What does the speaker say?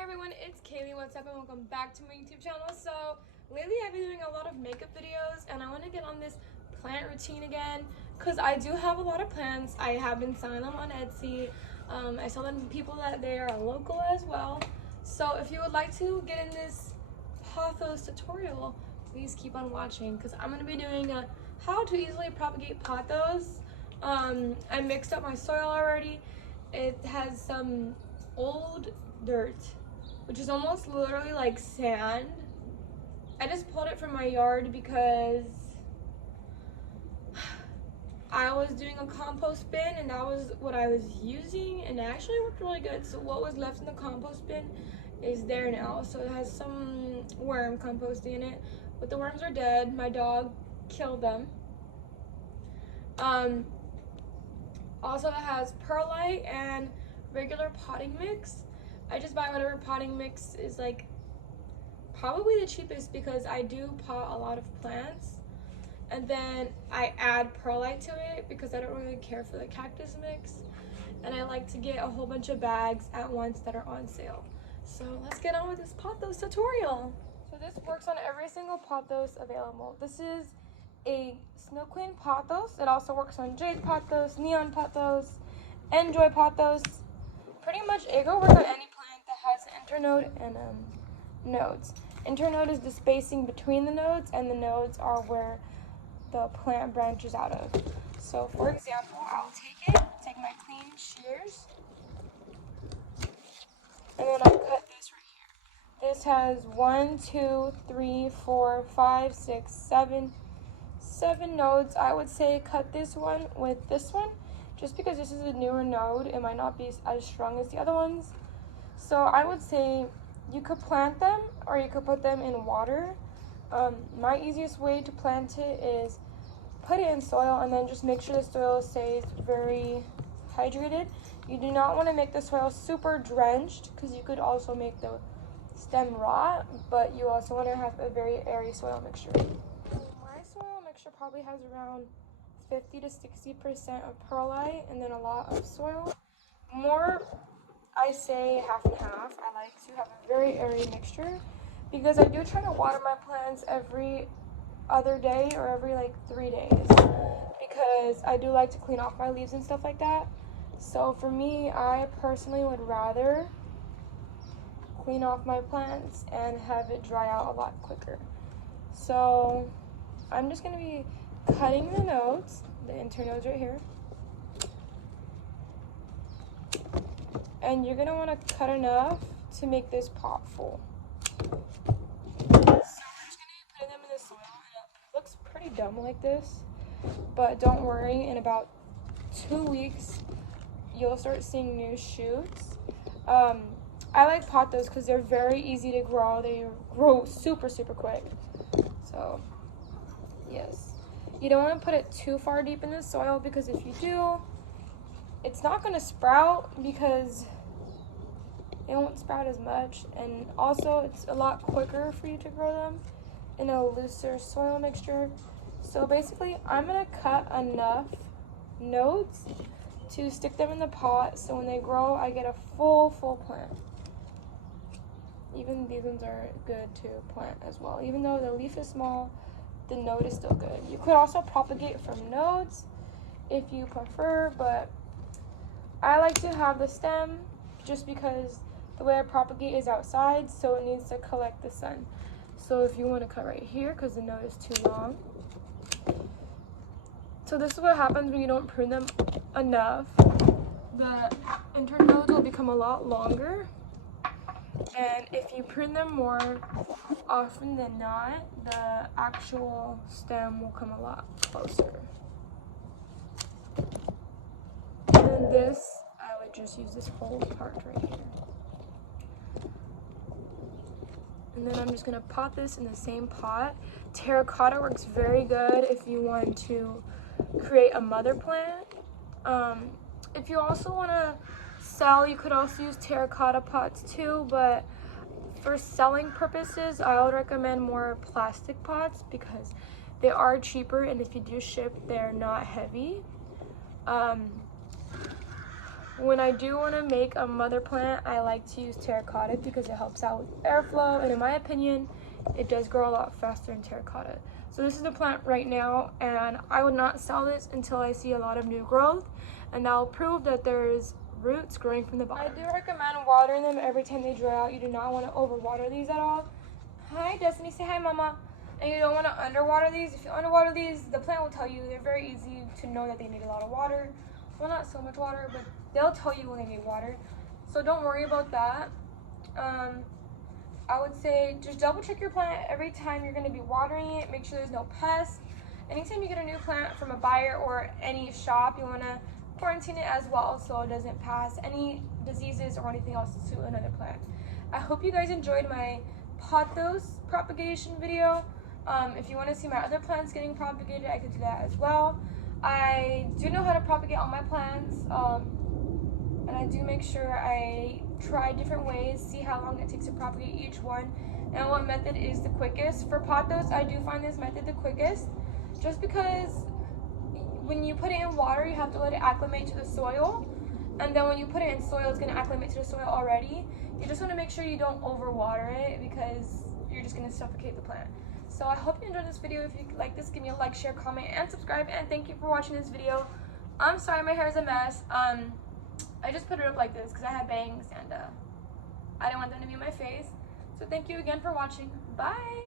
Hey everyone, it's Kaylee. What's up and welcome back to my YouTube channel. So lately I've been doing a lot of makeup videos and I want to get on this plant routine again because I do have a lot of plants. I have been selling them on Etsy. I sell them to people that they are local as well. So if you would like to get in this pothos tutorial, please keep on watching because I'm going to be doing a how to easily propagate pothos. I mixed up my soil already. It has some old dirt, which is almost literally like sand. I just pulled it from my yard because I was doing a compost bin and that was what I was using, and it actually worked really good. So what was left in the compost bin is there now. So it has some worm composting in it, but the worms are dead. My dog killed them. Also it has perlite and regular potting mix. I just buy whatever potting mix is like probably the cheapest because I do pot a lot of plants, and then I add perlite to it because I don't really care for the cactus mix, and I like to get a whole bunch of bags at once that are on sale. So let's get on with this pothos tutorial. So this works on every single pothos available. This is a Snow Queen pothos. It also works on jade pothos, neon pothos, enjoy pothos. Pretty much it will work on any plant that has an internode and nodes. Internode is the spacing between the nodes, and the nodes are where the plant branches out of. So for example, I'll take my clean shears, and then I'll cut this right here. This has 1, 2, 3, 4, 5, 6, 7 nodes. I would say cut this one with this one, just because this is a newer node. It might not be as strong as the other ones. So I would say you could plant them or you could put them in water. My easiest way to plant it is put it in soil and then just make sure the soil stays very hydrated. You do not want to make the soil super drenched because you could also make the stem rot, but you also want to have a very airy soil mixture. My soil mixture probably has around 50 to 60% of perlite and then a lot of soil. More, I say half and half. I like to have a very airy mixture because I do try to water my plants every other day or every like 3 days because I do like to clean off my leaves and stuff like that. So for me, I personally would rather clean off my plants and have it dry out a lot quicker. So I'm just going to be cutting the nodes, the internodes right here. And you're going to want to cut enough to make this pot full. So we're just going to be putting them in the soil, and it looks pretty dumb like this, but don't worry, in about 2 weeks you'll start seeing new shoots. I like pothos because they're very easy to grow. They grow super quick. So yes, you don't want to put it too far deep in the soil because if you do, it's not going to sprout because it won't sprout as much, and also it's a lot quicker for you to grow them in a looser soil mixture. So basically I'm going to cut enough nodes to stick them in the pot so when they grow I get a full plant. Even these ones are good to plant as well. Even though the leaf is small, the node is still good. You could also propagate from nodes if you prefer, but I like to have the stem just because the way I propagate is outside, so it needs to collect the sun. So if you want to cut right here because the node is too long. So this is what happens when you don't prune them enough. The internodes will become a lot longer, and if you prune them more often than not, the actual stem will come a lot closer. And then this, I would just use this whole part right here. And then I'm just gonna pot this in the same pot. Terracotta works very good if you want to create a mother plant. If you also want to sell, you could also use terracotta pots too, but for selling purposes, I would recommend more plastic pots because they are cheaper, and if you do ship, they're not heavy. When I do want to make a mother plant, I like to use terracotta because it helps out with airflow, and in my opinion, it does grow a lot faster in terracotta. So this is the plant right now, and I would not sell this until I see a lot of new growth, and that will prove that there's roots growing from the bottom. I do recommend watering them every time they dry out. You do not want to overwater these at all. Hi, Destiny, say hi, Mama. And you don't want to underwater these. If you underwater these, the plant will tell you. They're very easy to know that they need a lot of water. Well, not so much water, but they'll tell you when they need water. So don't worry about that. I would say just double check your plant every time you're going to be watering it. Make sure there's no pests. Anytime you get a new plant from a buyer or any shop, you want to quarantine it as well so it doesn't pass any diseases or anything else to another plant. I hope you guys enjoyed my pothos propagation video. If you want to see my other plants getting propagated, I could do that as well. I do know how to propagate all my plants, and I do make sure I try different ways, see how long it takes to propagate each one, and what method is the quickest. For pothos, I do find this method the quickest, just because when you put it in water, you have to let it acclimate to the soil, and then when you put it in soil, it's going to acclimate to the soil already. You just want to make sure you don't overwater it because you're just going to suffocate the plant. So I hope you enjoyed this video. If you like this, give me a like, share, comment, and subscribe, and thank you for watching this video. I'm sorry my hair is a mess. I just put it up like this because I had bangs and I didn't want them to be in my face. So thank you again for watching. Bye!